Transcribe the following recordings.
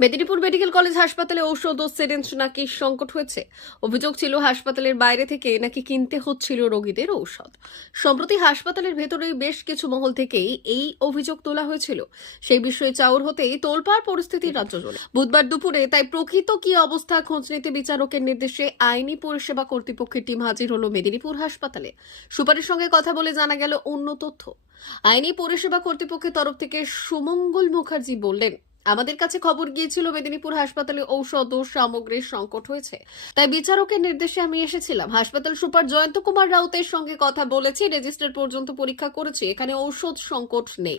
Medinipur medical college হাসপাতালে ঔষধ ও syringe নাকি সংকট হয়েছে? অভিযোগ ছিল হাসপাতালের বাইরে থেকে নাকি কিনতে হচ্ছিল রোগীদের ঔষধ। সম্প্রতি হাসপাতালের ভেতরেই বেশ কিছু মহল থেকেই এই অভিযোগ তোলা হয়েছিল। সেই বিষয়ে চাউর হতেই তোলপাড় পরিস্থিতি রাজ্য জুড়ে। বুধবার দুপুরে তাই প্রকৃত কি অবস্থা খোঁজ নিতে বিচারকের নির্দেশে আইনি পরিষেবা কর্তৃপক্ষের টিম হাজির হল মেদিনীপুর হাসপাতালে। সুপারের সঙ্গে কথা বলে জানা গেল অন্য তথ্য। আইনি পরিষেবা কর্তৃপক্ষের তরফ থেকে সুমঙ্গল মুখার্জি বললেন আমাদের কাছে খবর গিয়েছিল, মেদিনীপুর হাসপাতালে ঔষধ ও সামগ্রীর সংকট হয়েছে। তাই বিচারকের নির্দেশে আমি এসেছিলাম। হাসপাতাল সুপার জয়ন্ত কুমার রাউতের সঙ্গে কথা বলেছি, রেজিস্টার পর্যন্ত পরীক্ষা করেছি, এখানে ঔষধ সংকট নেই।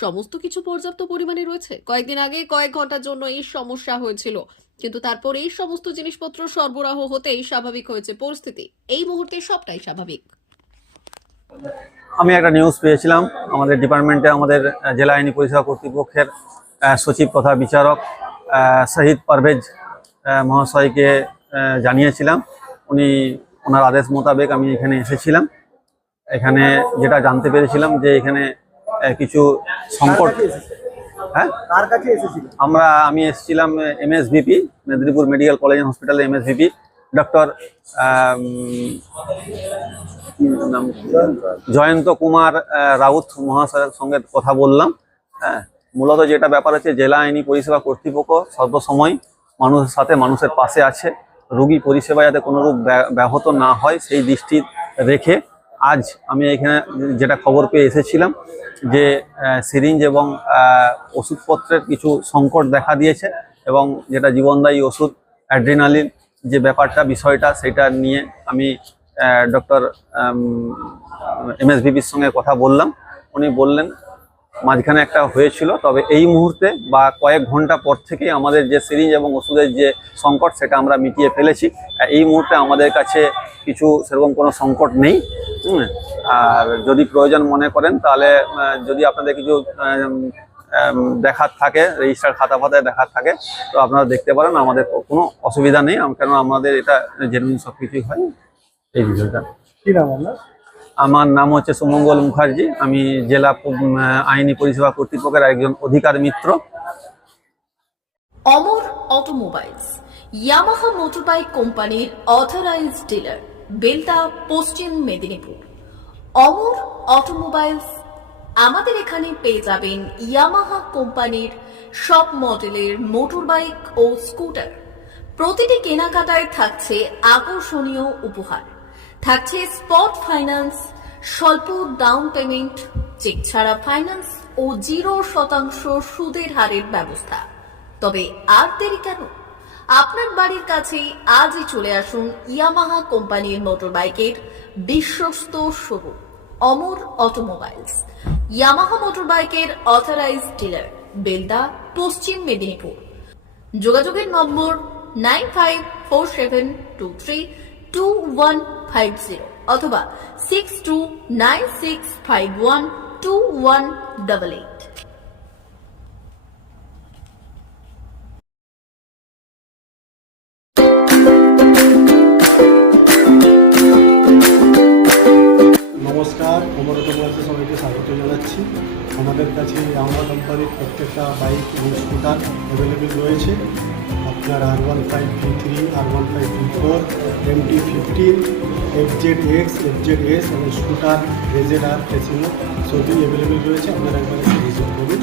সমস্ত কিছু পর্যাপ্ত পরিমাণে রয়েছে। কয়েকদিন আগে কয়েক ঘণ্টার জন্য এই সমস্যা হয়েছিল। কিন্তু তারপর এই সমস্ত জিনিসপত্র সরবরাহ হতেই স্বাভাবিক হয়েছে পরিস্থিতি। এই মুহূর্তে সবটাই স্বাভাবিক। আমি একটা নিউজ পেয়েছিলাম। আমাদের ডিপার্টমেন্টে আমাদের জেলা আইনি পরিষেবা কর্তৃপক্ষের সচিব তথা বিচারক শহীদ পারভেজ মহাশয়কে জানিয়েছিলাম। উনি ওনার আদেশ মোতাবেক আমি এখানে এসেছিলাম। এখানে যেটা জানতে পেরেছিলাম যে এখানে কিছু সংকট হ্যাঁ? কার কাছে এসেছিল আমরা আমি এসেছিলাম MSVP Medinipur medical college and হসপিটালে এমএসভিপি। ডক্টর জয়ন্ত কুমার রাউত মহাশয়ের সঙ্গে কথা বললাম। হ্যাঁ? মূলত যেটা ব্যাপার হচ্ছে, জেলা আইনি পরিষেবা কর্তৃপক্ষ সর্বসময় মানুষের সাথে মানুষের পাশে আছে। রোগী পরিষেবা যাতে কোনোরূপ ব্য- ব্যাহত না হয়, সেই দৃষ্টি রেখে আজ আমি এখানে যেটা খবর পেয়ে এসেছিলাম যে সিরিঞ্জ এবং ওষুধপত্রের কিছু সংকট দেখা দিয়েছে এবং যেটা জীবনদায়ী ওষুধ, অ্যাড্রিনালিন যে ব্যাপারটা, বিষয়টা, সেটা নিয়ে আমি ডক্টর এমএসভিবির সঙ্গে কথা বললাম। উনি বললেন মাঝখানে একটা হয়েছিল, তবে এই মুহূর্তে বা কয়েক ঘণ্টা পর থেকেই আমাদের যে সিরিঞ্জ এবং ওষুধের যে সংকট, সেটা আমরা মিটিয়ে ফেলেছি। এই মুহূর্তে আমাদের কাছে কিছু সেরকম কোনো সংকট নেই আর যদি প্রয়োজন মনে করেন, তাহলে যদি আপনাদের কিছু দেখার থাকে, রেজিস্টার খাতা ফাতায় দেখার থাকে, তো আপনারা দেখতে পারেন, আমাদের কোনো অসুবিধা নেই। কেন আমাদের এটা জেনুইন সব কিছুই হয়। এই বিষয়টা। কি নাম আপনার? আমার নাম হচ্ছে সুমঙ্গল মুখার্জি। আমি জেলা আইনি পরিষেবা কর্তৃপক্ষের একজন অধিকার মিত্র। অমর অটোমোবাইলস, ইয়ামাহা মোটরবাইক কোম্পানির অথরাইজড ডিলার বেলদা পশ্চিম মেদিনীপুর। অমর অটোমোবাইলস, আমাদের এখানে পেয়ে যাবেন ইয়ামাহা কোম্পানির সব মডেলের মোটরবাইক ও স্কুটার। প্রতিটি কেনাকাটায় থাকছে আকর্ষণীয় উপহার। থাকছে স্পট ফাইন্যান্স স্বল্প ডাউন পেমেন্ট চেক ছাড়া ফাইন্যান্স ও জিরো শতাংশ সুদের হারের ব্যবস্থা। তবে আর দেরি কেন? আপনার বাড়ির কাছেই আজই চলে আসুন ইয়ামাহা কোম্পানির মোটরবাইকের বিশ্বস্ত শোরুম অমর অটোমোবাইলস ইয়ামাহা মোটরবাইকের অথরাইজড ডিলার বেলদা, পশ্চিম মেদিনীপুর। যোগাযোগের নম্বর nine five four seven two three two one five zero অথবা six two nine six five one two one double eight নমস্কার অমর অটোমোবাইলসে সবাইকে স্বাগত জানাচ্ছি। আমাদের কাছে আমরা কোম্পানির প্রত্যেকটা বাইক এবং স্কুটার অ্যাভেলেবেল রয়েছে। আপনার R one five three three R one five three four M T fifteen F Z X F Z S এবং স্কুটার রেজেড আর ফেসিনো সবই অ্যাভেলেবেল রয়েছে। আপনারা একবার ভিজিট করুন।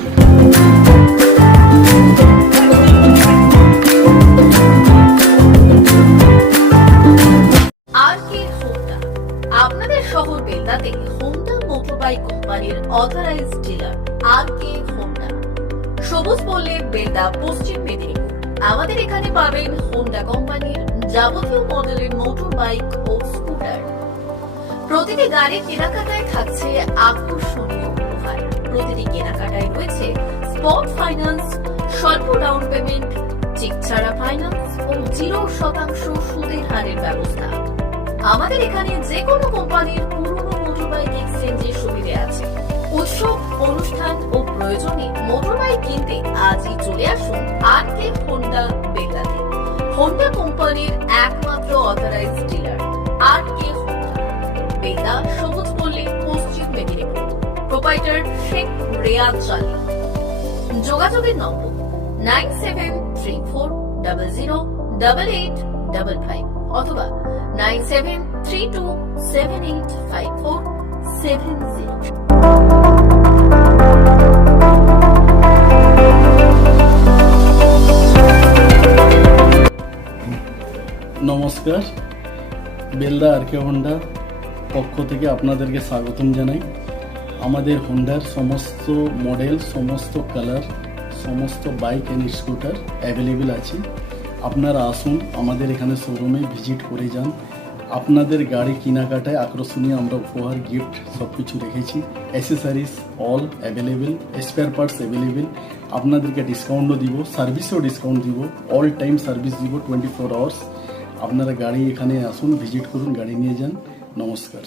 সবুজ পল্লী বেলদা, পশ্চিম মেদিনীপুর। আমাদের এখানে পাবেন হোন্ডা কোম্পানির যাবতীয় মডেলের মোটর বাইক ও স্কুটার প্রতিটি গাড়ির কেনাকাটায় থাকছে আকর্ষণীয় উপহার। প্রতিটি কেনাকাটায় রয়েছে স্পট ফাইন্যান্স স্বল্প ডাউন পেমেন্ট চেক ছাড়া ফাইন্যান্স ও জিরো শতাংশ সুদের হারের ব্যবস্থা। আমাদের এখানে যে কোনো কোম্পানির পুরনো মোটরবাইক এক্সচেঞ্জের সুবিধে আছে। উৎসব, অনুষ্ঠান ও প্রয়োজনে মোটরবাইক কিনতে আজই চলে আসুন আর কে হোন্ডা বেলাতে হোন্ডা কোম্পানির একমাত্র authorised dealer R K Honda. Belda Sabuj Palli পশ্চিম মেদিনীপুর। প্রোপাইটার শেখ রেয়াদ চালি যোগাযোগের নম্বর nine seven three four double zero double eight double five অথবা nine seven three two seven eight five four seven zero. নমস্কার। বেলদা আর কে হোন্ডার পক্ষ থেকে আপনাদেরকে স্বাগতম জানাই। আমাদের হোন্ডার সমস্ত মডেল, সমস্ত কালার, সমস্ত বাইক অ্যান্ড স্কুটার অ্যাভেলেবেল আছে। আপনারা আসুন আমাদের এখানে শোরুমে ভিজিট করে যান। আপনাদের গাড়ি কেনাকাটায় আকর্ষণীয় আমরা উপহার গিফট সব কিছু রেখেছি। Accessories all available spare parts available আপনাদেরকে ডিসকাউন্টও দিব সার্ভিসেও ডিসকাউন্ট দিব। অল টাইম সার্ভিস দিব টোয়েন্টি ফোর আওয়ার্স আপনারা গাড়ি এখানে আসুন ভিজিট করুন গাড়ি নিয়ে যান। নমস্কার।